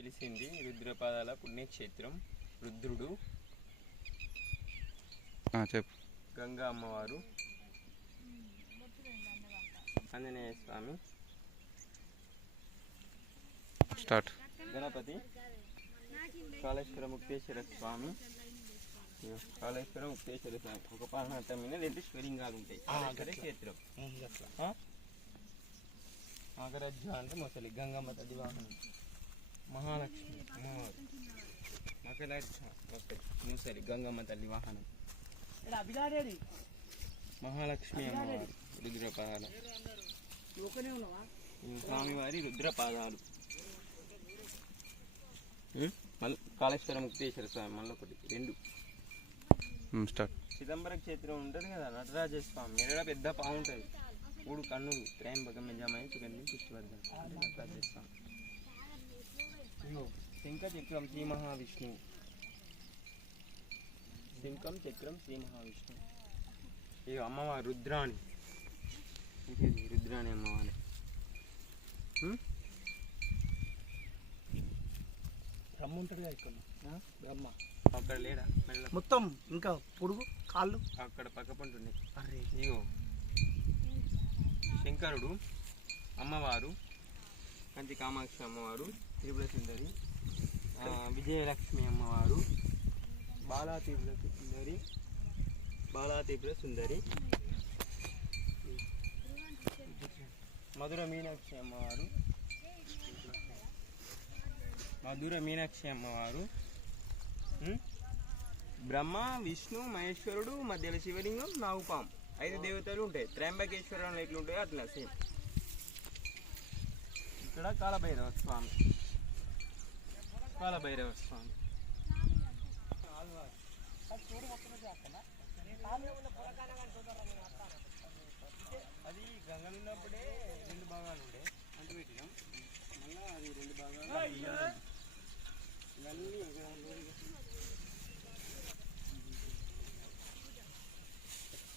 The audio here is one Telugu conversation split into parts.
వెలిసింది రుద్రపాదాల పుణ్యక్షేత్రం రుద్రుడు. ఆ, చెప్పు. గంగా అమ్మవారు. ఆంజనేయ స్వామి. స్టార్ట్. గణపతి. కాళేశ్వర ముక్తేశ్వర స్వామి. కాళేశ్వర ముక్తేశ్వర స్వామి. ఒక పాలనాటం మీద రెండు స్వరింగాలు ఉంటాయి. కాళేశ్వర క్షేత్రం. ఆ? నాగరజ్జ అంటే మొసలి. గంగమ్మ తల్లి వాహనం మహాలక్ష్మి అమ్మవారు గంగమ్మ తల్లి వాహనం మహాలక్ష్మి అమ్మవారు రుద్రపాదాలు. ఈ స్వామివారి రుద్రపాదాలు? మళ్ళీ కాళేశ్వర ముక్తేశ్వర స్వామి మళ్ళీ ఒకటి రెండు. స్టార్ట్ చిదంబర క్షేత్రం ఉంటుంది కదా నటరాజ స్వామి. మెరడ పెద్ద పాము ఉంటుంది. మూడు కన్నులు. త్రయంబకం యజమాని సుగంధి పుష్టివర్ధన్ నటరాజ స్వామి. శంఖ చక్రం శ్రీ మహావిష్ణువు శంఖం చక్రం శ్రీ మహావిష్ణువు ఇక అమ్మవారు రుద్రాణి ఇంకేది రుద్రాణి అమ్మవారి ఉం? రమ్ముంటాడు ఇక్కడ? బ్రహ్మ అక్కడ లేడా? మెల్ల. మొత్తం ఇంకా పొడుగు కాళ్ళు. అక్కడ పక్క పంటుండే అరే. ఇగో. శంకరుడు అమ్మవారు కంచి కామాక్షి అమ్మవారు త్రిపుర సుందరి. విజయలక్ష్మి అమ్మవారు. బాలా త్రిపుర సుందరి. బాలా తీవ్ర సుందరి. మధుర మీనాక్షి అమ్మవారు. మధుర మీనాక్షి అమ్మవారు. బ్రహ్మ విష్ణు మహేశ్వరుడు మధ్యలో శివలింగం నాగుపాం. ఐదు దేవతలు ఉంటాయి. త్రయంబకేశ్వరం ఎట్లుంటాయో అట్లా సేమ్. ఇక్కడ కాలభైరవ స్వామి. కాలభైరవ స్వామి అది గంగలు ఉన్నప్పుడే రెండు భాగాలు ఉండే. అంటు పెట్టినాం. మళ్ళీ అది రెండు భాగాలు ఇవన్నీ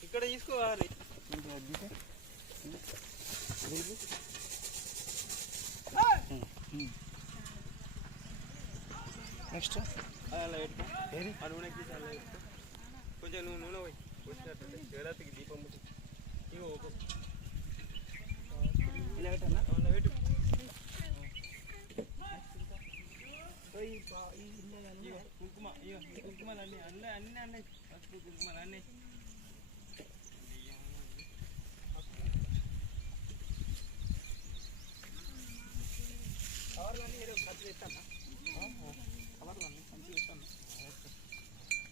ఇక్కడ తీసుకోవాలి నెక్స్ట్. కొంచెం నువ్వు నూనె పోయి. వచ్చినట్టు శివరాత్రికి దీపం ఇగో ఇలా పెట్టన్నా అలా పెట్టు కుంకుమ ఇగో కుంకుమలు అన్నీ అన్నీ అన్నీ అన్నీ పసుపు కుంకుమలు అన్నీ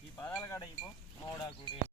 ఈ పాదాల కాడ ఇపో మామిడాకు